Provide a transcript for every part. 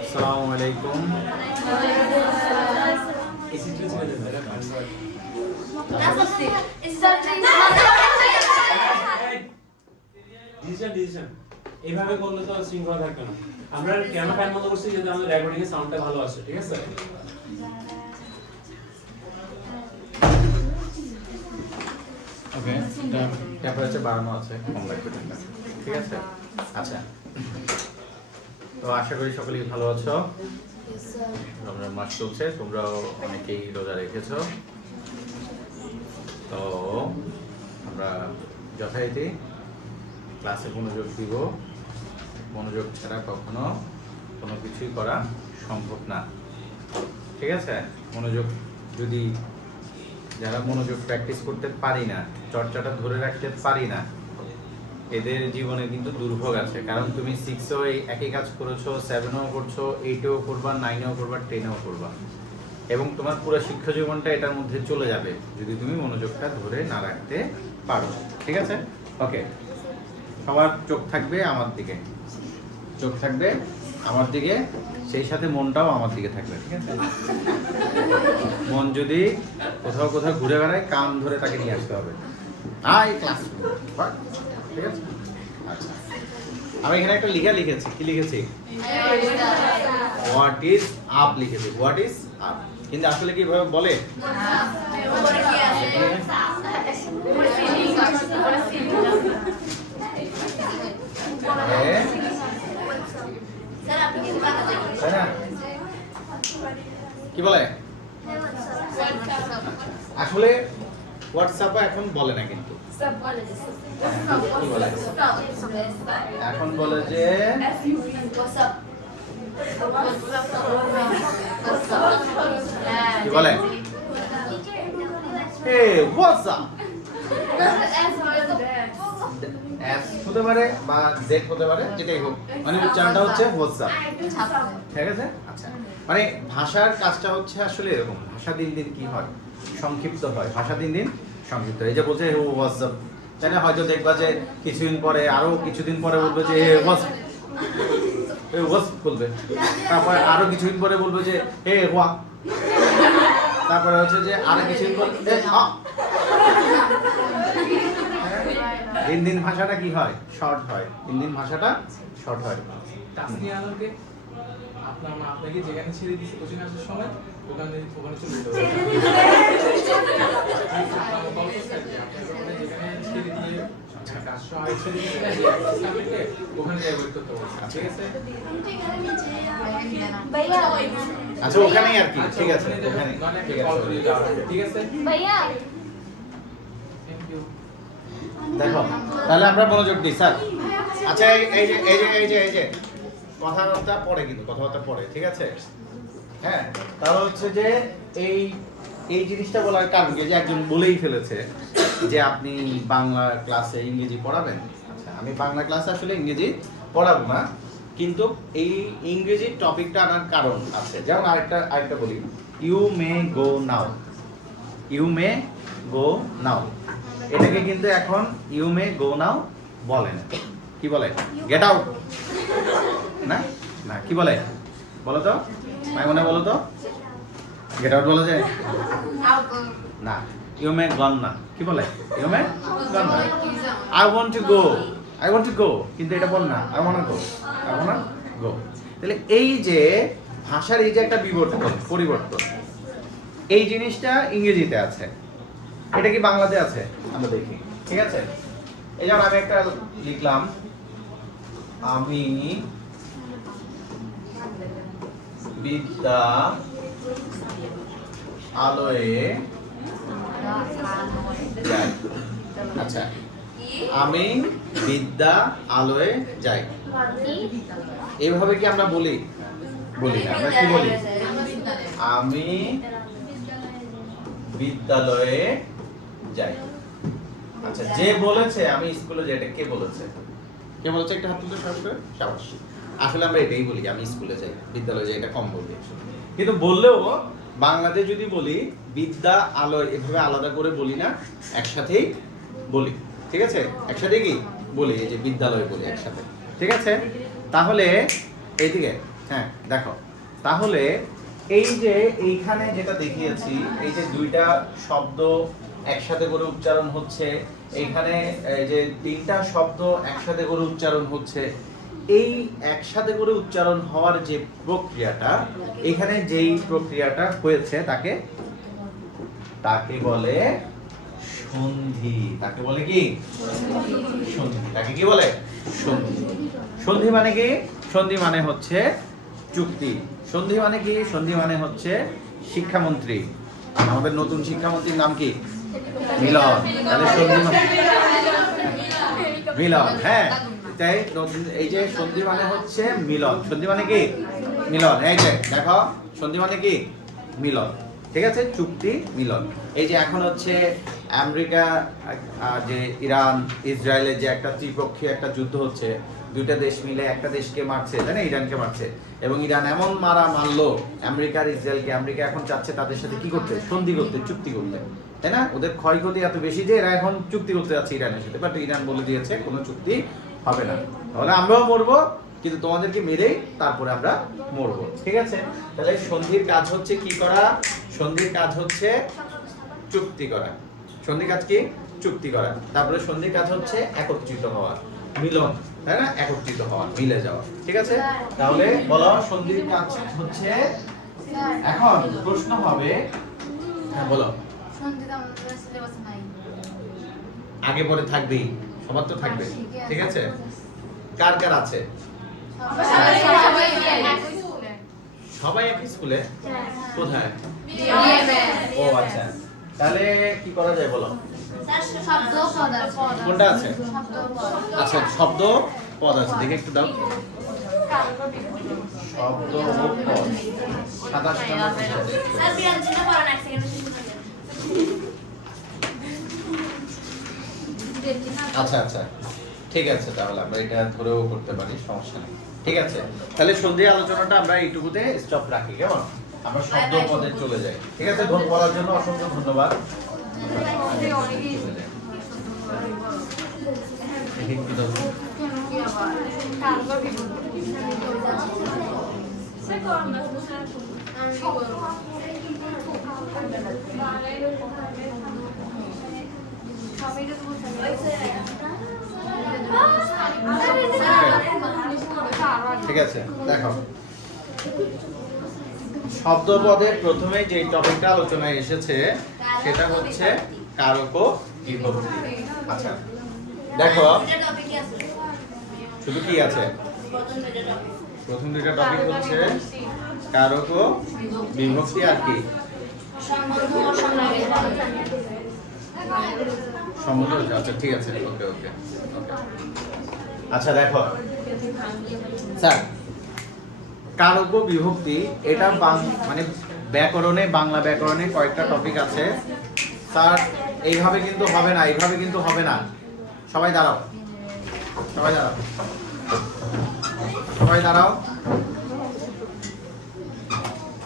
আসসালামু আলাইকুম। এইভাবে করলে তো শৃঙ্খলা থাকবে না। আমরা কেন ফ্যান বন্ধ করছি যাতে আমাদের রেকর্ডিং এর সাউন্ডটা ভালো আসে, ঠিক আছে? ওকে, টেম্পারেচার বাড়ানো আছে, কম লাগবে ঠান্ডা, ঠিক আছে? আচ্ছা, তো আশা করি সকলেই ভালো আছো। রমজান মাস চলছে, তোমরাও অনেকেই রোজা রেখেছো। তো আমরা যথারীতি ক্লাসে মনোযোগ দিব। মনোযোগ ছাড়া কখনো কোনো কিছুই করা সম্ভব না, ঠিক আছে? মনোযোগ যদি যারা মনোযোগ প্র্যাকটিস করতে পারি না, চর্চাটা ধরে রাখতে পারি না, এদের জীবনে কিন্তু দুর্ভোগ আছে। কারণ তুমি 6এও একই কাজ করেছো, 7এও করছো, 8এও করবা, 9এও করবা, 10এও করবা, এবং তোমার পুরো শিক্ষা জীবনটা এটার মধ্যে চলে যাবে যদি তুমি মনোযোগটা ধরে না রাখতে পারো, ঠিক আছে? ওকে, সবার চোখ থাকবে আমার দিকে, চোখ থাকবে আমার দিকে, সেই সাথে মনটাও আমার দিকে থাকবে, ঠিক আছে? মন যদি কোথাও কোথাও ঘুরে বেড়ায়, কান ধরে তাকে নিয়ে আসতে হবে। ক্লাস, ঠিক আছে? আচ্ছা, আমি এখানে একটা লিখেছি। কি লিখেছি? হোয়াট ইজ আপ লিখেছি। হোয়াট ইজ আপ, কিন্তু আসলে কিভাবে বলে? তাই না? কি বলে? আসলে হোয়াটসঅ্যাপ এখন বলে না, কিন্তু এখন বলে যে কি বলে? হোয়াটসঅ্যাপ এস হতে পারে বা জেড হতে পারে, যেটাই হোক, মানে উচ্চারণটা হচ্ছে হোয়াটসঅ্যাপ, ঠিক আছে? আচ্ছা, মানে ভাষার কাজটা হচ্ছে আসলে এরকম। ভাষা দিন দিন কি হয়? সংক্ষিপ্ত হয়। ভাষা দিন দিন সংক্ষিপ্ত। এই যে বলছে হোয়াটসঅ্যাপ, তাই না? হয়তো দেখবা যে কিছুদিন পরে, আরো কিছুদিন পরে বলবে যে হোয়াটস বলবে, তারপরে আরো কিছুদিন পরে বলবে যে হোয়া, তারপরে হচ্ছে যে আরো কিছুদিন পরে দিন দিন ভাষাটা কি হয়? শর্ট হয়। দিন দিন ভাষাটা শর্ট হয়। তাসনিয়া আলমকে আপনাকে যেখানে ছেড়ে দিয়েছে কোচিং আসার সময়, ওখানে চলে যেতে হবে। যেখানে ছেড়ে দিয়ে কাজ সহায় ছেড়ে দিয়ে ওখানে যাই ওয়েট করতে হবে, ঠিক আছে? আচ্ছা, ওখানেই আর কি, ঠিক আছে? ওখানে ঠিক আছে ভাইয়া। দেখো, তাহলে আমরা মনোযোগ দিই স্যার। আচ্ছা, এই যে কথাবার্তা পরে, কিন্তু কথাবার্তা পরে, ঠিক আছে? হ্যাঁ, তাহলে হচ্ছে যে এই জিনিসটা বলার কারণ কি, যে একজন বলেই ফেলেছে যে আপনি বাংলা ক্লাসে ইংরেজি পড়াবেন। আচ্ছা, আমি বাংলা ক্লাসে আসলে ইংরেজি পড়াবো না, কিন্তু এই ইংরেজির টপিকটা আনার কারণ আছে। যেমন আরেকটা বলি, you may go now. You may গো নাও, এটাকে কিন্তু এখন ইউ মে গো নাও বলে না। কি বলে? Get out. না না, কি বলে বলো তো? মাইমুনা বলো তো, গেট আউট বলা যায় না। ইউ মে গন না, কি বলে? ইউ মে গন না। আই ওয়ান্ট টু গো, কিন্তু এটা বল না, আই ওয়ান্ট টু গো। তাহলে এই যে ভাষার এই যে একটা পরিবর্তন, এই জিনিসটা ইংরেজিতে আছে, এটা কি বাংলাতে আছে? আমরা দেখি, ঠিক আছে? এই যেমন আমি একটা লিখলাম, আমি বিদ্যা আলোয়ে যাই। আচ্ছা, আমি বিদ্যা আলোয় যাই, এইভাবে কি আমরা বলি? না, আমরা কি বলি? আমি বিদ্যালয়ে যাই। আচ্ছা, যে বলেছে আমি স্কুলে যাই, এটা কে বলেছে? একটা হাত তুলতে সাহস করে, শাবাশ। আসলে আমরা এটাই বলি, আমি স্কুলে যাই, বিদ্যালয়ে যাই, এটা কম বলি। কিন্তু বললেও বাংলাতে যদি বলি বিদ্যা আলোয় এভাবে আলাদা করে বলি না, একসাথেই বলি, ঠিক আছে? একসাথে কি বলি, এই যে বিদ্যালয় বলি একসাথে, ঠিক আছে? তাহলে এইদিকে, হ্যাঁ দেখো, তাহলে এই যে এইখানে যেটা দেখিয়েছি, এই যে দুইটা শব্দ একসাথে করে উচ্চারণ হচ্ছে, এইখানে এই যে তিনটা শব্দ একসাথে করে উচ্চারণ হচ্ছে, এই একসাথে করে উচ্চারণ হওয়ার যে প্রক্রিয়াটা, এখানে যেই প্রক্রিয়াটা হয়েছে তাকে বলে সন্ধি। তাকে বলে কি সন্ধি। তাকে কি বলে সন্ধি। সন্ধি মানে কি? সন্ধি মানে হচ্ছে চুক্তি। সন্ধি মানে কি? সন্ধি মানে হচ্ছে শিক্ষামন্ত্রী, আমাদের নতুন শিক্ষামন্ত্রীর নাম কি? মিলন। তাহলে সন্ধি মানে মিলন, হ্যাঁ তাই এই যে সন্ধি মানে হচ্ছে মিলন। সন্ধি মানে কি? মিলন। এই যে দেখো, সন্ধি মানে কি? মিলন, ঠিক আছে? চুক্তি, মিলন। এই যে এখন হচ্ছে আমেরিকা যে ইরান ইসরায়েলের যে একটা ত্রিপক্ষীয় একটা যুদ্ধ হচ্ছে, দুইটা দেশ মিলে একটা দেশকে মারছে, তাই না? ইরানকে মারছে, এবং ইরান এমন মারলো আমেরিকা আর ইসরায়েলকে। আমেরিকা এখন চাচ্ছে তাদের সাথে কি করতে? সন্ধি করতে, চুক্তি করতে, তাই না? ওদের ক্ষয়ক্ষতি এত বেশি যে এরা এখন চুক্তি করতে যাচ্ছে ইরানের সাথে, বাট ইরান বলে দিয়েছে কোনো চুক্তি হবে না। তাহলে আমরাও মরবো, কিন্তু তোমাদেরকে মেরেই তারপরে আমরা মরবো, ঠিক আছে? তাহলে সন্ধির কাজ হচ্ছে কি করা? সন্ধির কাজ হচ্ছে চুক্তি করা। সন্ধির কাজ কি? চুক্তি করা। তারপরে সন্ধির কাজ হচ্ছে একত্রিত হওয়া, মিলন, তাই না? একত্রিত হওয়া, মিলে যাওয়া, ঠিক আছে? তাহলে বলো সন্ধির কাজ হচ্ছে। এখন প্রশ্ন হবে, হ্যাঁ বলো। আগে পরে থাকবেই, সবার তো থাকবে, ঠিক আছে? কার কার আছে? সবাই একই স্কুলে? কোথায়? ও আচ্ছা, তাহলে কি করা যায় বলো? কোনটা আছে? আচ্ছা, শব্দ পদ আছে, দেখে একটু দাও। শব্দ ও পদ 27 নম্বর পৃষ্ঠা। আচ্ছা আচ্ছা, ঠিক আছে, তাহলে আমরা এটা ধরেও করতে পারি, সমস্যা নেই, ঠিক আছে? তাহলে সন্ধি আলোচনাটা আমরা এইটুকুতে স্টপ রাখি, কেমন? আমরা শব্দ পদে চলে যাই, ঠিক আছে? বলার জন্য অসংখ্য ধন্যবাদ। ঠিক আছে, দেখো, শব্দ পদে প্রথমে যে টপিকটা আলোচনায় এসেছে সেটা হচ্ছে কারক ও বিভক্তি। আচ্ছা দেখো, শুধু কি আছে? প্রথম দুইটা টপিক হচ্ছে কারক ও বিভক্তি, আর কি? সম্বন্ধ হচ্ছে। আচ্ছা ঠিক আছে, ওকে ওকে। আচ্ছা দেখো স্যার, কারক ও বিভক্তি এটা মানে ব্যাকরণে, বাংলা ব্যাকরণে কয়েকটা টপিক আছে স্যার। এইভাবে কিন্তু হবে না, এইভাবে কিন্তু হবে না। সবাই দাঁড়াও, সবাই দাঁড়াও, সবাই দাঁড়াও।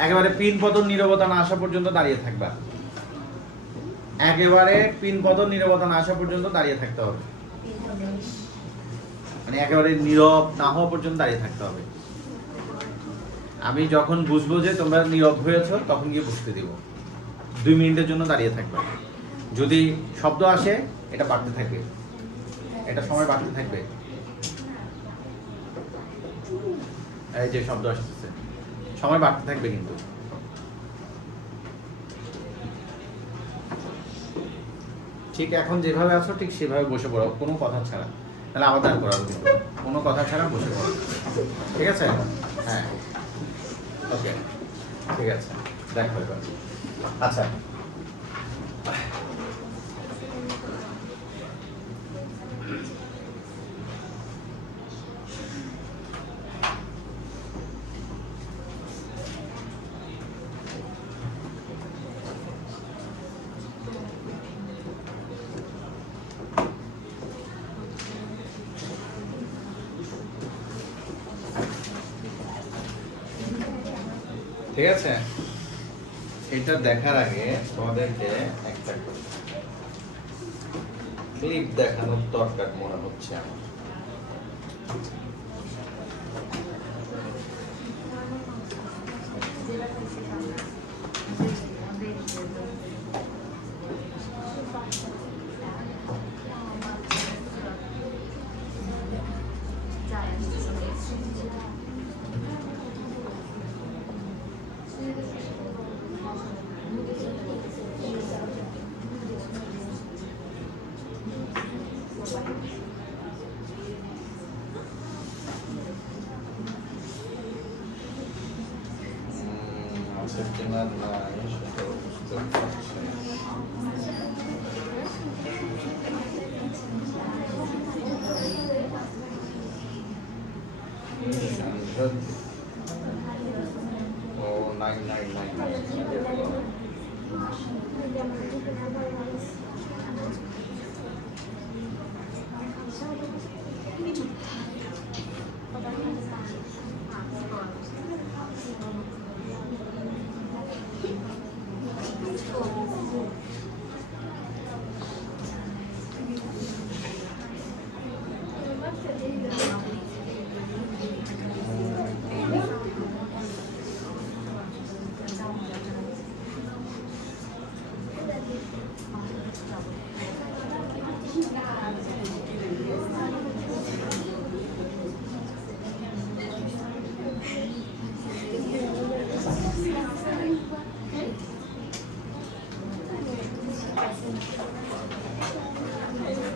একেবারে পিন পতন নীরবতা না আসা পর্যন্ত দাঁড়িয়ে থাকবা। একেবারে পিন পতন নীরবতা না আসা পর্যন্ত দাঁড়িয়ে থাকতে হবে, মানে একেবারে নীরব না হওয়া পর্যন্ত দাঁড়িয়ে থাকতে হবে। আমি যখন বুঝবো যে তোমরা নীরব হয়েছো তখন গিয়ে বুঝতে দিব। 2 মিনিটের জন্য দাঁড়িয়ে থাকবে। যদি শব্দ আসে এটা বাড়তে থাকবে, এটা সময় বাড়তে থাকবে। এই যে শব্দ আসতেছে, সময় বাড়তে থাকবে, কিন্তু ঠিক এখন যেভাবে আছো ঠিক সেভাবে বসে পড়ো, কোনো কথা ছাড়া। তাহলে আবার দাঁড় করাবো, কিন্তু কোনো কথা ছাড়া বসে পড়ো, ঠিক আছে? হ্যাঁ ওকে, ঠিক আছে, দেখো এবার। আচ্ছা ঠিক আছে, সেটা দেখার আগে তোমাদেরকে একটা ক্লিপ দেখানোর দরকার মনে হচ্ছে আমার। আছে কিনা নাই সেটা বুঝতে পারছি না। ও নাই নাই নাই নাই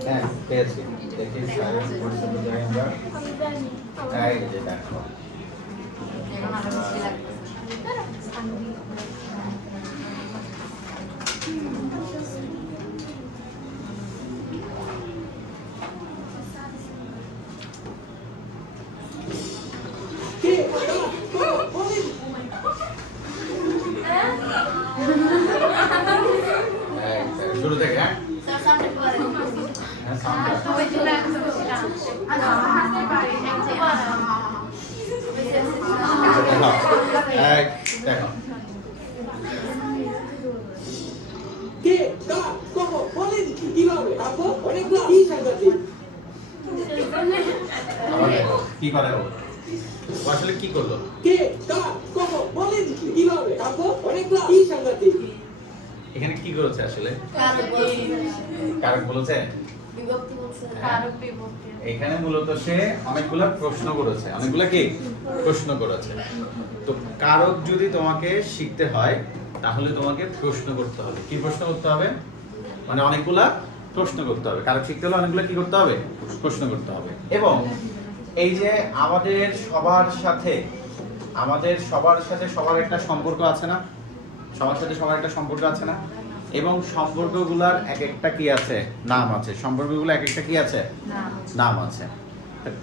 হ্যাঁ পেয়েছি দেখি সাইজ করতে যাই আমরা এই যে দেখো শুরু থেকে হ্যাঁ দেখো কে কার কখন বলেন কিভাবে আপু অনেকগুলো কি সাংঘাতিক কি করে ও আসলে কি করলো কে কার কখন বলেন কিভাবে আপু অনেকগুলো কি সাংঘাতিক এখানে কি করেছে আসলে কারক বলেছে এখানে মূলত সে অনেকগুলা প্রশ্ন করেছে অনেকগুলা কি প্রশ্ন করেছে তো কারক যদি তোমাকে শিখতে হয় তাহলে তোমাকে প্রশ্ন করতে হবে কি প্রশ্ন করতে হবে মানে অনেকগুলা প্রশ্ন করতে হবে কারক শিখতে হলে অনেকগুলা কি করতে হবে প্রশ্ন করতে হবে এবং এই যে আমাদের সবার সাথে সবার একটা সম্পর্ক আছে না সবার সাথে সবার একটা সম্পর্ক আছে না এবং সম্পর্কগুলোর এক একটা কি আছে নাম আছে সম্পর্কগুলো এক একটা কি আছে নাম আছে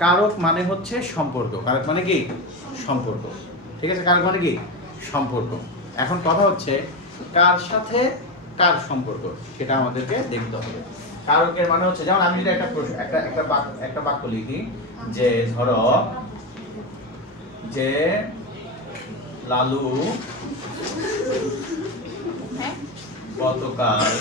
কারক মানে হচ্ছে সম্পর্ক কারক মানে কি সম্পর্ক ঠিক আছে কারক মানে কি সম্পর্ক এখন কথা হচ্ছে কার সাথে কার সম্পর্ক সেটা আমাদেরকে দেখতে হবে কারকের মানে হচ্ছে যেমন আমি যদি একটা বাক্য লিখি যে ধরো যে লালু গতকাল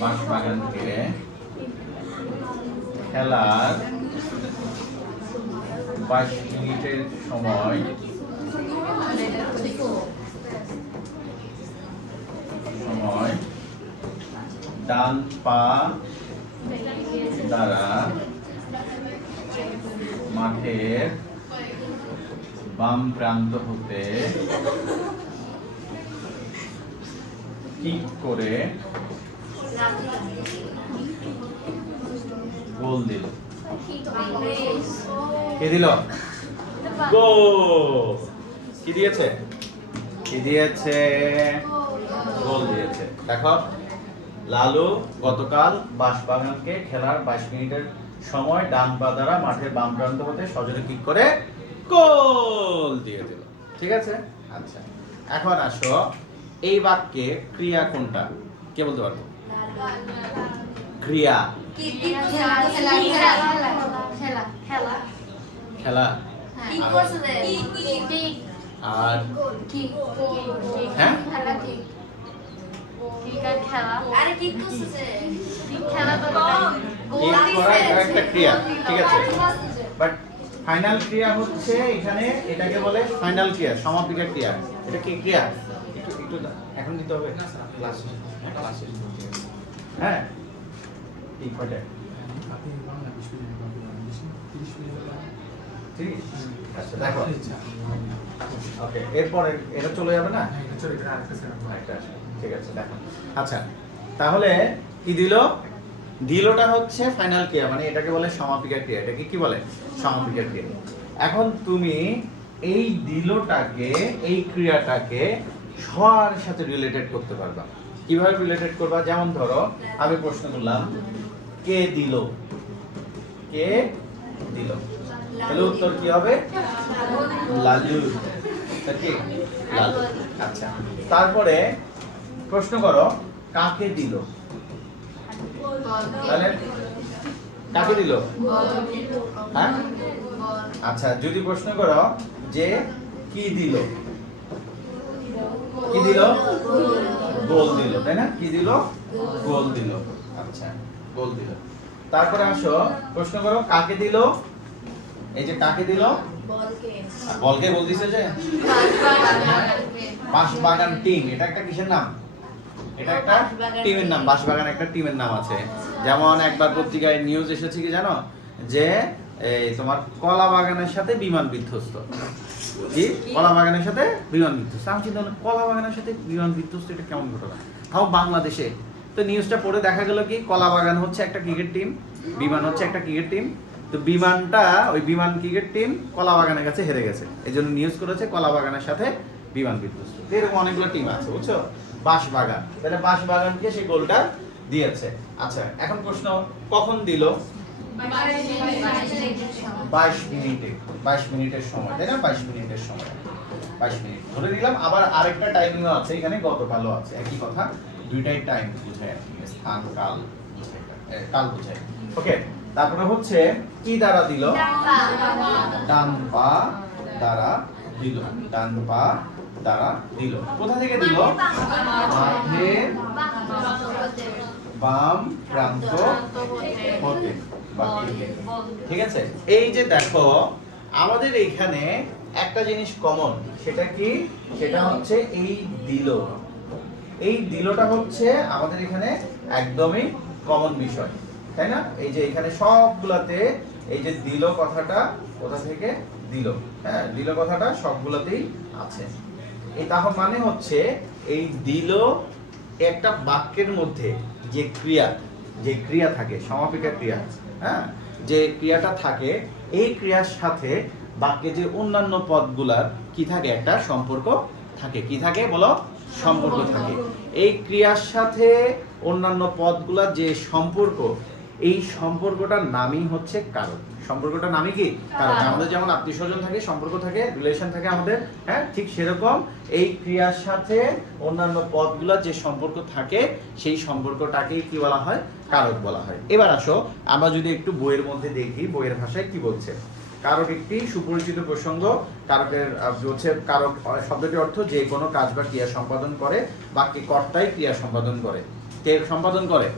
বাঁশবাগানকে খেলার 22 মিনিটের সময় ডান পা দ্বারা মাঠের বাম প্রান্ত হতে কিক করে গোল দিল কে দিল গোল কি দিয়েছে গোল দিয়েছে দেখো লালু গতকাল বাঁশবাগানকে খেলার 22 মিনিটের সময় ডান পা দ্বারা মাঠের বাম প্রান্ত হতে সজোরে কিক করে গোল দিয়ে দিল ঠিক আছে আচ্ছা এখন আসো এই বাক্যে ক্রিয়া কোনটা কে বলতে পারবো ক্রিয়া খেলা আর হ্যাঁ কিক করা এটা একটা ক্রিয়া, ঠিক আছে। বাট ফাইনাল ক্রিয়া হচ্ছে এখানে, এটাকে বলে ফাইনাল ক্রিয়া, সমাপিকা ক্রিয়া। এটা কি ক্রিয়া? একটু এখন দিতে হবে ক্লাসে, ক্লাসে হ্যাঁ ঠিক আছে। আপনি বাংলা 20 মিনিট, 30 মিনিট, আচ্ছা দেখো, ওকে এরপরে এটা চলে যাবে না, এটা চলে গেলে আরেকটা সেট একটা ঠিক আছে দেখো। আচ্ছা তাহলে কি দিল? দিলটা হচ্ছে ফাইনাল ক্রিয়া, মানে এটাকে বলে সমাপিকা ক্রিয়া। এটাকে কি বলে? সমাপিকা ক্রিয়া। এখন তুমি এই দিলটাকে, এই ক্রিয়াটাকে সবার সাথে রিলেটেড করতে পারবা। কিভাবে রিলেটেড করবা? যেমন ধরো আমি প্রশ্ন করলাম কে দিল, কে দিল, তাহলে উত্তর কি হবে? লালু। তা কি? লালু। আচ্ছা তারপরে প্রশ্ন করো কাকে দিল, তাহলে কাকে দিল? হ্যাঁ আচ্ছা যদি প্রশ্ন করো যে কি দিল, কি দিল? গোল দিল, তাই না? কি দিল? গোল দিল। আচ্ছা গোল দিল। তারপরে আসো প্রশ্ন করো কাকে দিল, এই যে কাকে দিল? বলকে বলতিছে যে বাঁশবাগান টিম, এটা একটা কিসের নাম? এটা একটা টিমের নাম। বাঁশবাগান একটা টিমের নাম আছে। যেমন একবার পত্রিকায় নিউজ এসেছে কি জানো, যে এই তোমার কলা বাগানের সাথে বিমান বিধ্বস্ত। কি? কলা বাগানের সাথে বিমান বিধ্বস্ত। আমি চিন্তা করলাম কলা বাগানের সাথে বিমান বিধ্বস্ত, এটা কেমন ঘটনা? তাও বাংলাদেশে। তো নিউজটা পড়ে দেখা গেল কি কলা বাগান হচ্ছে একটা ক্রিকেট টিম, বিমান হচ্ছে একটা ক্রিকেট টিম। তো বিমানটা, ওই বিমান ক্রিকেট টিম কলা বাগানের কাছে হেরে গেছে, এই জন্য নিউজ করেছে কলা বাগানের সাথে বিমান বিধ্বস্ত। এরকম অনেকগুলো টিম আছে, বুঝছো? বাঁশবাগান, তাহলে বাঁশবাগানকে সেই গোলটা দিয়েছে। আচ্ছা এখন প্রশ্ন কখন দিল? 22 মিনিটে, 22 মিনিটের সময়, তাই না? 22 মিনিটের সময়, 22 মিনিট ধরে নিলাম। আবার আরেকটা টাইমিংও আছে এখানে, গতকালও আছে, একই কথা, দুইটাই টাইম বোঝায়, স্থান কাল বোঝায়, কাল বোঝায়। ওকে তারপরে হচ্ছে কি দ্বারা দিল? ডান পা দ্বারা দিল, ডান পা দ্বারা দিল। কোথা থেকে দিল? মাঠের বাম প্রান্ত হতে, ঠিক আছে। এই যে দেখো আমাদের এখানে একটা জিনিস কমন, সেটা কি? সেটা হচ্ছে এই দিল, এই দিলটা হচ্ছে আমাদের এখানে একদমই কমন বিষয়, তাই না? এই যে এখানে সবগুলাতে এই যে দিল কথাটা কোথা থেকে দিল, হ্যাঁ দিল কথাটা সবগুলাতেই আছে। এই তাহলে মানে হচ্ছে এই দিল একটা বাক্যের মধ্যে যে ক্রিয়া, যে ক্রিয়া থাকে, সমাপিকা ক্রিয়া, হ্যাঁ যে ক্রিয়াটা থাকে, এই ক্রিয়ার সাথে বাক্যে যে অন্যান্য পদগুলার কি থাকে? একটা সম্পর্ক থাকে। কি থাকে বলো? সম্পর্ক থাকে। এই ক্রিয়ার সাথে অন্যান্য পদগুলার যে সম্পর্ক, এই সম্পর্কটার নামই হচ্ছে কারক। সম্পর্কটার নামই কি? কারক। আমাদের যেমন আত্মীয় স্বজন থাকে, সম্পর্ক থাকে, রিলেশন থাকে আমাদের, হ্যাঁ ঠিক সেরকম এই ক্রিয়ার সাথে অন্যান্য পদগুলোর যে সম্পর্ক থাকে, সেই সম্পর্কটাকেই কি বলা হয়? কারক বলা হয়। এবার আসো আমরা যদি একটু বইয়ের মধ্যে দেখি, বইয়ের ভাষায় কি বলছে। কারক একটি সুপরিচিত প্রসঙ্গ। কারকের হচ্ছে কারক শব্দটির অর্থ যে কোনো কাজ বা ক্রিয়া সম্পাদন করে, বাক্যে কর্তাই ক্রিয়া সম্পাদন করে। কে সম্পাদন করে?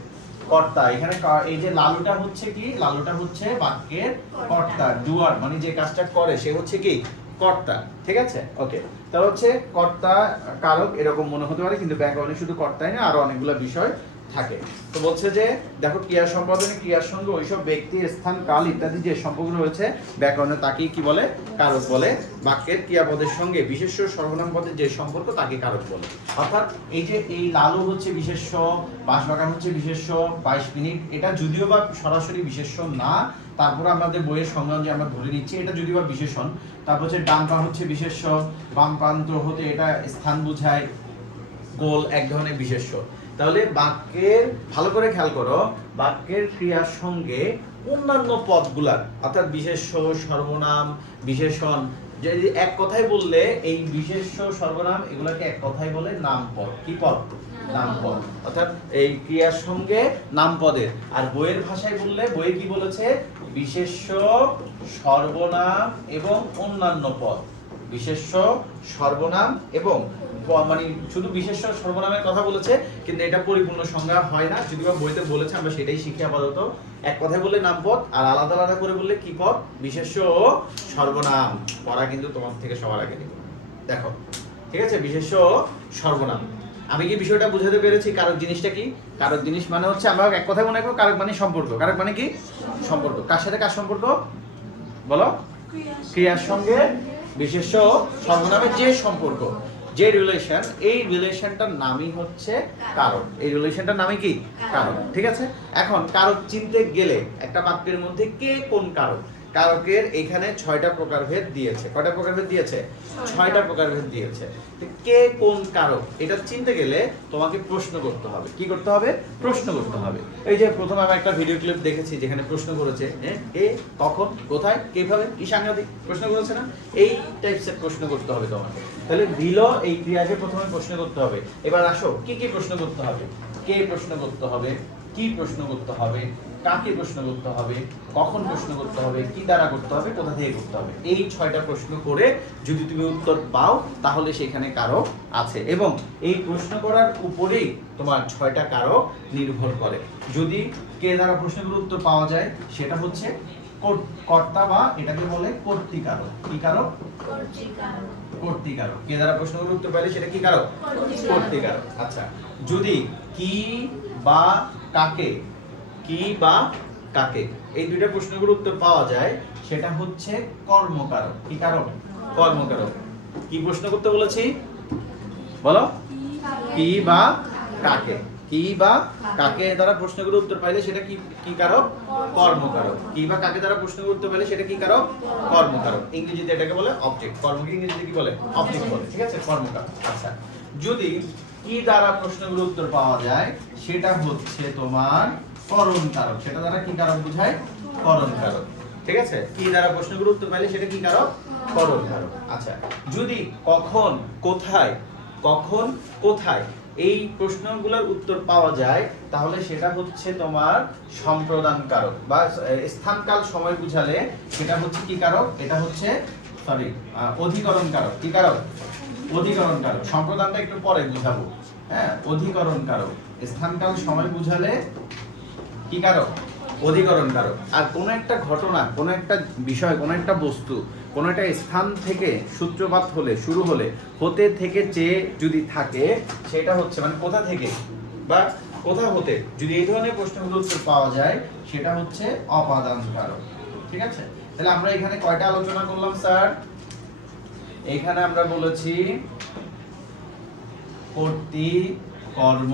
কর্তা। এখানে এই যে লালুটা হচ্ছে কি? লালুটা হচ্ছে বাক্যের কর্তা, ডুয়ার, মানে যে কাজটা করে সে হচ্ছে কি? কর্তা, ঠিক আছে। ওকে তাহলে হচ্ছে কর্তা কারক এরকম মনে হতে পারে, কিন্তু ব্যাকরণে শুধু কর্তাই না, আরো অনেকগুলো বিষয় থাকে। তো বলছে যে দেখো ক্রিয়া সম্পাদনে ক্রিয়ার সঙ্গে ওইসব ব্যক্তি, স্থান, কাল ইত্যাদি যে সম্পর্ক রয়েছে ব্যাকরণে তাকেই কি বলে? কারক বলে। বাক্যের ক্রিয়াপদের সঙ্গে বিশেষ্য সর্বনাম পদের যে সম্পর্ক তাকে কারক বলে। অর্থাৎ এই যে এই লালু হচ্ছে বিশেষ্য, বাঁশবাগান হচ্ছে বিশেষ্য, 22 মিনিট এটা যদিও বা সরাসরি বিশেষ্য না, তারপরে আমাদের বইয়ের সংজ্ঞা যে আমরা ধরে নিচ্ছি এটা যদিও বা বিশেষণ। তারপর হচ্ছে ডান পা হচ্ছে বিশেষ্য, বাম প্রান্ত হতে এটা স্থান বোঝায়, গোল এক ধরনের বিশেষ্য। তাহলে বাক্যের, ভালো করে খেয়াল করো, বাক্যের ক্রিয়ার সঙ্গে অন্যান্য পদগুলার অর্থাৎ বিশেষ্য, সর্বনাম, বিশেষণ যদি এক কথায় বললে এই বিশেষ্য সর্বনাম এগুলোকে এক কথায় বলে নামপদ। কি পদ? নামপদ। অর্থাৎ এই ক্রিয়ার সঙ্গে নামপদের। আর বইয়ের ভাষায় বললে, বইয়ে কি বলেছে? বিশেষ্য সর্বনাম এবং অন্যান্য পদ। বিশেষ্য সর্বনাম এবং মানে শুধু বিশেষ্য সর্বনামের কথা বলেছে, কিন্তু এটা পরিপূর্ণ সংজ্ঞা হয় না, যদিও বইতে বলেছে, আমরা সেটাই শিখি আপাতত। এক কথায় বললে নামপদ, আর আলাদা আলাদা করে বললে কি পদ? বিশেষ্য ও সর্বনাম। পড়া কিন্তু তোমার থেকে সবার আগে দিব। দেখো, ঠিক আছে? বিশেষ্য ও সর্বনাম। আমি কি বিষয়টা বুঝাতে পেরেছি? কারক জিনিসটা কি? কারক জিনিস মানে হচ্ছে, আমরা এক কথায় মনে করব কারক মানে সম্পর্ক। কারক মানে কি? সম্পর্ক। কার সাথে কার সম্পর্ক? বলো। ক্রিয়ার সঙ্গে বিশেষ্য ও সর্বনামের যে সম্পর্ক, যে রিলেশন, এই রিলেশনটার নামই হচ্ছে কারক। এই রিলেশনটার নামই কি? কারক। ঠিক আছে? এখন কারক চিনতে গেলে একটা বাক্যের মধ্যে কে কোন কারক, কারকের এখানে 6টা প্রকারভেদ দিয়েছে। কয়টা প্রকারভেদ দিয়েছে? 6টা প্রকারভেদ দিয়েছে। তো কে কোন কারক এটা চিনতে গেলে তোমাকে প্রশ্ন করতে হবে। কি করতে হবে? প্রশ্ন করতে হবে। এই যে প্রথমে আমি একটা ভিডিও ক্লিপ দেখেছি যেখানে প্রশ্ন করেছে, এ কখন, কোথায়, কিভাবে, কি সাংঘাতিক প্রশ্ন করেছে না? এই টাইপসের প্রশ্ন করতে হবে তোমাকে। তাহলে দিল এই ক্রিয়াকে প্রথমে প্রশ্ন করতে হবে। এবার আসো, কি কি প্রশ্ন করতে হবে? কে প্রশ্ন করতে হবে, কি প্রশ্ন করতে হবে, কাকে প্রশ্ন করতে হবে, কখন প্রশ্ন করতে হবে, কি দ্বারা করতে হবে, কোথা থেকে করতে হবে। এই 6টা প্রশ্ন করে যদি তুমি উত্তর পাও তাহলে সেখানে কারক আছে, এবং এই প্রশ্ন করার উপরেই তোমার 6টা কারক নির্ভর করে। যদি কে দ্বারা প্রশ্নগুলোর উত্তর পাওয়া যায়, সেটা হচ্ছে কর্তা, বা এটাকে বলে কর্তৃকারক। কি কারক? কর্তৃকারক। কে দ্বারা প্রশ্নগুলোর উত্তর পাইলে সেটা কি কারক? কর্তৃকারক। আচ্ছা, যদি কি বা কাকে, কি বা কাকে, এই দুইটা প্রশ্নগুলোর উত্তর পাওয়া যায়, সেটা হচ্ছে কর্মকারক। কি কারক? কর্মকারক। কি প্রশ্ন করতে বলেছি? বলো। কি বা কাকে। কি বা কাকে দ্বারা প্রশ্নগুলোর উত্তর পাইলে সেটা কি কি কারক? কর্মকারক। কি বা কাকে দ্বারা প্রশ্নগুলোর উত্তর পাইলে সেটা কি কারক? কর্মকারক। ইংরেজিতে এটাকে বলে অবজেক্ট। কর্মকে ইংরেজিতে কি বলে? অবজেক্ট বলে। ঠিক আছে? কর্মকারক। আচ্ছা, যদি কি দ্বারা প্রশ্নগুলোর উত্তর পাওয়া যায়, সেটা হচ্ছে তোমার করণ কারক। সেটা দ্বারা কি কারক বোঝায়? করণ কারক। ঠিক আছে? কি দ্বারা প্রশ্নগুলোর উত্তর পাইলে সেটা কি কারক? করণ কারক। আচ্ছা, যদি কখন, কোথায়, কখন, কোথায় এই প্রশ্নগুলোর উত্তর পাওয়া যায়, তাহলে সেটা হচ্ছে তোমার সম্প্রদান কারক, বা স্থানকাল সময় বুঝালে সেটা হচ্ছে কি কারক? এটা হচ্ছে অধিকরণ কারক। কি কারক? অধিকরণ কারক। সম্প্রদানটা একটু পরে বুঝাবো। হ্যাঁ, অধিকরণ কারক। স্থানকাল সময় বুঝালে কি কারক? অধিকরণ কারক। আর কোন একটা ঘটনা, কোন একটা বিষয়, কোন একটা বস্তু, কোন একটা স্থান থেকে সূত্রপাত হলে, শুরু হলে, হতে থেকে চেয়ে যদি থাকে, সেটা হচ্ছে মানে কোথা থেকে বা কোথা হতে, যদি এই ধরনের প্রশ্নগুলোর উত্তর পাওয়া যায়, সেটা হচ্ছে অপাদান কারক। ঠিক আছে? তাহলে আমরা এখানে কয়টা আলোচনা করলাম স্যার? এখানে আমরা বলেছি কর্তৃ, কর্ম,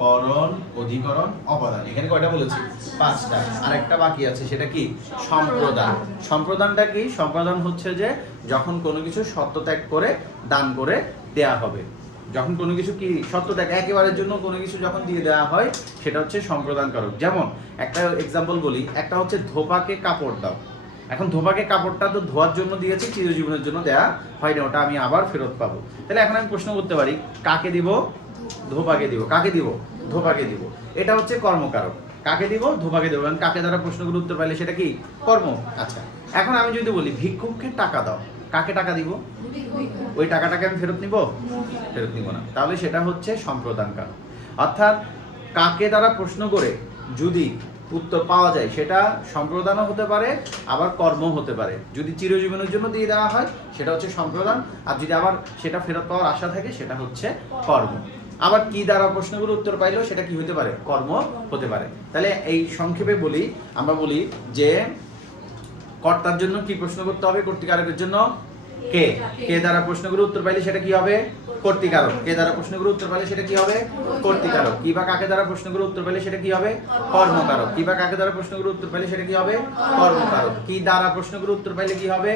করণ, অধিকরণ, অপাদান। এখানে কয়টা বলেছি? 5টা। আর একটা বাকি আছে, সেটা কি? সম্প্রদান। সম্প্রদানটা কি? সম্প্রদান হচ্ছে যে যখন কোনো কিছু সত্যত্যাগ করে দান করে দেয়া হবে। যখন কোনো কিছু কি সত্যত্যাগ, একেবারের জন্য কোনো কিছু যখন দিয়ে দেওয়া হয়, সেটা হচ্ছে সম্প্রদান কারক। যেমন একটা এক্সাম্পল বলি, একটা হচ্ছে ধোপাকে কাপড় দাও। এখন ধোপাকে কাপড়টা তো ধোয়ার জন্য দিয়েছি, চিরজীবনের জন্য দেয়া হয়নি, ওটা আমি আবার ফেরত পাবো। তাহলে এখন আমি প্রশ্ন করতে পারি, কাকে দিব? ধোপাকে দিব। কাকে দিব? ধোপাকে দিব। এটা হচ্ছে কর্মকারক। কাকে দিব? ধোপাকে দেব। কারণ কাকে দ্বারা প্রশ্নগুলো উত্তর পাইলে সেটা কি? কর্ম। আচ্ছা, এখন আমি যদি বলি ভিক্ষুককে টাকা দাও, কাকে টাকা দিব? ওই টাকাটাকে আমি ফেরত নিব? ফেরত নিব না। তাহলে সেটা হচ্ছে সম্প্রদান কারক। অর্থাৎ কাকে দ্বারা প্রশ্ন করে যদি উত্তর পাওয়া যায়, সেটা সম্প্রদানও হতে পারে, আবার কর্ম হতে পারে। যদি চিরজীবনের জন্য দিয়ে দেওয়া হয়, সেটা হচ্ছে সম্প্রদান। আর যদি আবার সেটা ফেরত পাওয়ার আশা থাকে, সেটা হচ্ছে কর্ম। আবার কি দ্বারা প্রশ্নগুলো উত্তর পাইলেও সেটা কি হতে পারে? কর্ম হতে পারে। তাহলে এই সংক্ষেপে বলি, আমরা বলি যে কর্তার জন্য কি প্রশ্ন করতে হবে? কর্তৃকারকের জন্য কে। কে দ্বারা প্রশ্নগুলো উত্তর পাইলে সেটা কি হবে? কর্তৃকারক। কে দ্বারা প্রশ্নগুলো উত্তর পাইলে সেটা কি হবে? কর্তৃকারক। কি বা কাকে দ্বারা প্রশ্নগুলো উত্তর পাইলে সেটা কি হবে? কর্মকারক। কি বা কাকে দ্বারা প্রশ্নগুলো উত্তর পাইলে সেটা কি হবে? কর্মকারক। কি দ্বারা প্রশ্নগুলো উত্তর পাইলে কি হবে?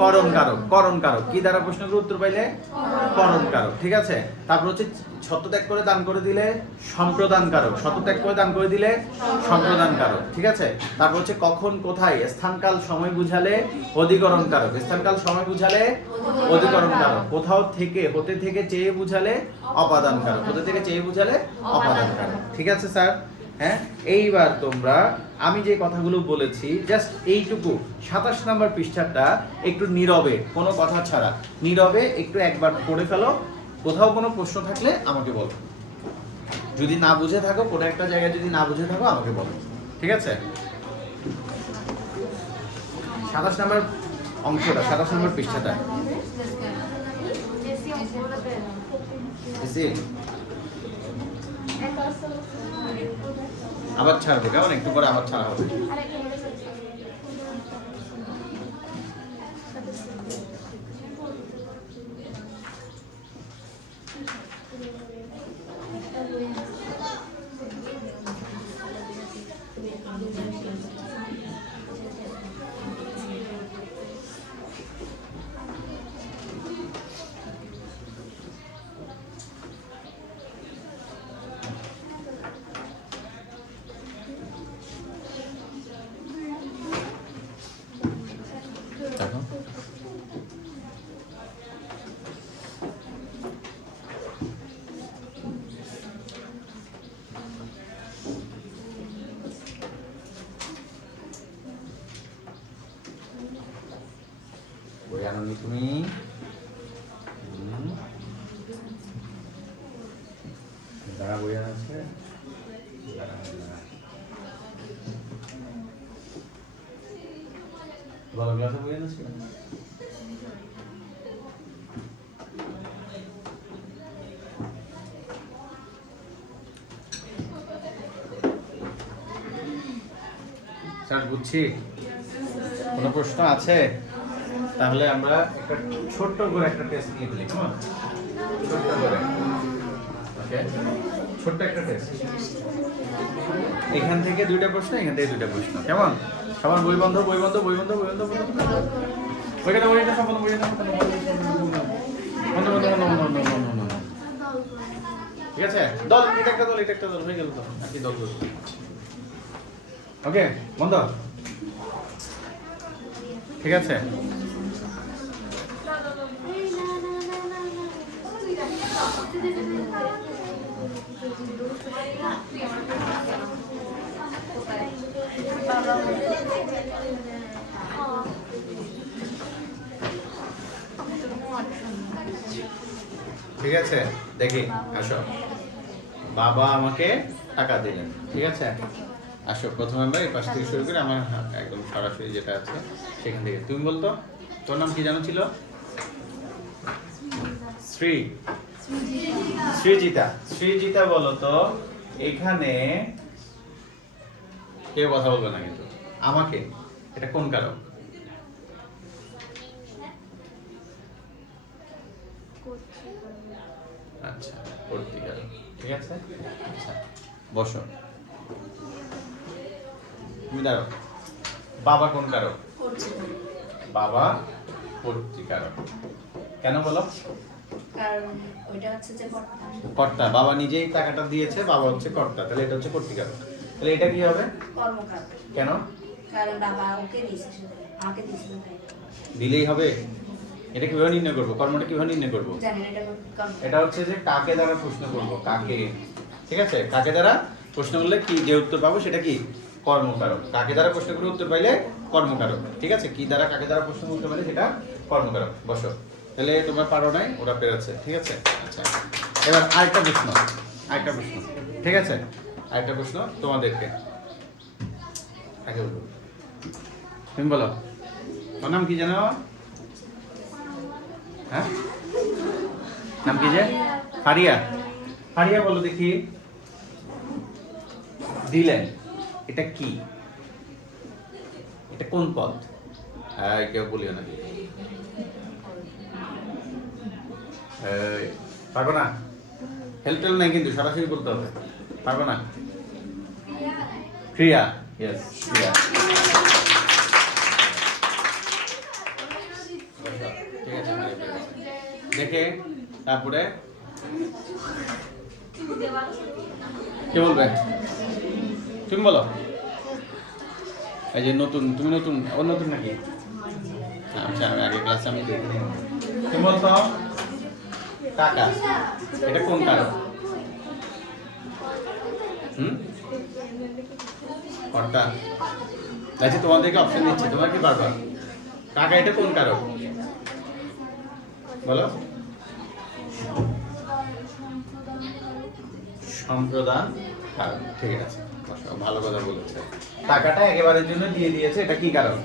করণ কারক। করণ কারক। কি দ্বারা প্রশ্নগুলো উত্তর পাইলে? করণ কারক। ঠিক আছে? তারপর হচ্ছে সত্যত্যাগ করে দান করে দিলে সম্প্রদানকারক, সত্যত্যাগ করে দান করে দিলে সম্প্রদানকারক, ঠিক আছে। তারপর হচ্ছে কখন কোথায় স্থানকাল সময় বুঝালে অধিকরণকারক, স্থানকাল সময় বুঝালে অধিকরণকারক, কোথাও থেকে হতে থেকে চেয়ে বুঝালে অপাদানকারক, হতে থেকে চেয়ে বুঝালে অপাদানকারক, ঠিক আছে স্যার। হ্যাঁ, এইবার তোমরা আমি যে কথাগুলো বলেছি জাস্ট এইটুকু 27 নম্বর পৃষ্ঠাটা একটু নীরবে, কোনো কথা ছাড়া নীরবে একটু একবার পড়ে ফেলো। কোথাও কোনো প্রশ্ন থাকলে আমাকে বলো, যদি না বুঝে থাকো কোনো একটা জায়গায় যদি না বুঝে থাকো আমাকে বলো, ঠিক আছে। 27 নম্বর অংশটা, 27 নম্বর পৃষ্ঠাটা আবার ছাড়বো, কেমন একটু পরে আবার ছাড়া হবে। দেখো বই আননি তুমি? দাঁড়া, বই আনা আছে? বড় ক্লাসে বই আনা ছিল? স্যার বুঝছি। কোনো প্রশ্ন আছে? তাহলে আমরা একটা ছোট্ট করে একটা টেস্ট নিয়ে ফেলি, কেমন? ছোট্ট করে, ওকে, ছোট্ট একটা টেস্ট। এখান থেকে দুইটা প্রশ্ন, এখান থেকে দুইটা প্রশ্ন, কেমন? সবার বই বন্ধ, বই বন্ধ, বই বন্ধ, বই বন্ধ, বই বন্ধ, বইটা বইটা সম্পূর্ণ বই বন্ধ, বন্ধ বন্ধ বন্ধ বন্ধ বন্ধ বন্ধ। ঠিক আছে, দল, এটা একটা দল, এটা একটা দল, হয়ে গেল তো, একই দল। ওকে, বন্ধ। ঠিক আছে, ঠিক আছে, দেখি আসো। বাবা আমাকে টাকা দিলেন, ঠিক আছে। আসো, প্রথমে আমরা এই পাশ থেকে শুরু করে আমার একদম সরাসরি যেটা আছে সেখান থেকে। তুমি বলতো তোর নাম কি জানো ছিল? শ্রী, সৃজিতা। সৃজিতা বলো তো, এখানে কেউ কথা বলবে না কিন্তু, আমাকে এটা কোন কারক? আচ্ছা, কর্তৃকারক, ঠিক আছে। আচ্ছা, বসো। তুমি দাঁড়াও। বাবা কোন কারক? বাবা কর্তৃকারক। কেন বলো? কারণ ওইটা হচ্ছে যে কর্তা, বাবা নিজেই টাকাটা দিয়েছে, বাবা হচ্ছে কর্তা, তাহলে এটা হচ্ছে কর্তৃকারক। তাহলে এটা কি হবে? কর্মকারক। কেন? কারণ বাবা ওকে দিয়েছে, আমাকে দিয়েছিল তাই। দিলেই হবে? এটা কিভাবে নির্ণয় করবো? কর্মটা কিভাবে নির্ণয় করবো? জানেন এটা কর্ম। এটা হচ্ছে যে কাকে দ্বারা প্রশ্ন করব, কাকে, ঠিক আছে। কাকে দ্বারা প্রশ্ন করলে কি যে উত্তর পাবো সেটা কি? কর্মকারক। কাকে দ্বারা প্রশ্ন করে উত্তর পাইলে কর্মকারক, ঠিক আছে। কি দ্বারা কাকে দ্বারা প্রশ্ন করতে পারলে সেটা কর্মকারক। বসো। তাহলে তোমরা পারো নাই, ওরা পেরেছে, ঠিক আছে। আচ্ছা, এবার আরেকটা প্রশ্ন, আরেকটা প্রশ্ন, ঠিক আছে। আরেকটা প্রশ্ন তোমাদেরকে। কাকে বলবো? তুমি বলো, তোর নাম কি জানো? হ্যাঁ, নাম কি যে? ফারিয়া। ফারিয়া বলো দেখি, দিলেন, এটা কি? এটা কোন পদ? হ্যাঁ, কেউ বলিও না। পারবো না, হেল্প টেল নাই কিন্তু, সরাসরি বলতে হবে। পারবো না। ক্রিয়া, ইয়েস, ক্রিয়া। ঠিক আছে, দেখে তারপরে কে বলবে? তুমি বলো। এই যে নতুন, তুমি নতুন, ও নতুন নাকি? আচ্ছা, আমি আগে ক্লাসে আমি দেখিনি। তুমি বলতো টাকা, এটা কোন কারণ? কর্তা। আচ্ছা, তোমাদেরকে অপশন দিচ্ছি, তোমরা কি পারবা? টাকা এটা কোন কারণ? বলো। সম্প্রদান কারণ। ঠিক আছে, ভালো কথা বলেছে। টাকাটা একেবারের জন্য দিয়ে দিয়েছে, এটা কি কারণ?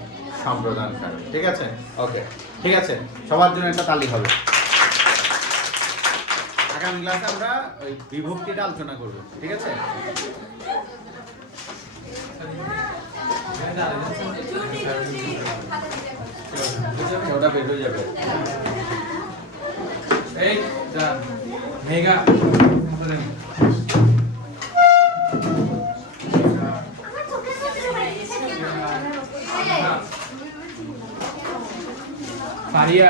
সম্প্রদান কারণ। ঠিক আছে, ওকে, ঠিক আছে, সবার জন্য একটা তালি হবে। আগামী ক্লাসে আমরা ওই বিভক্তিটা আলোচনা করব, ঠিক আছে? ওটা বের হয়ে যাবে। এই যা মেগা ফারিয়া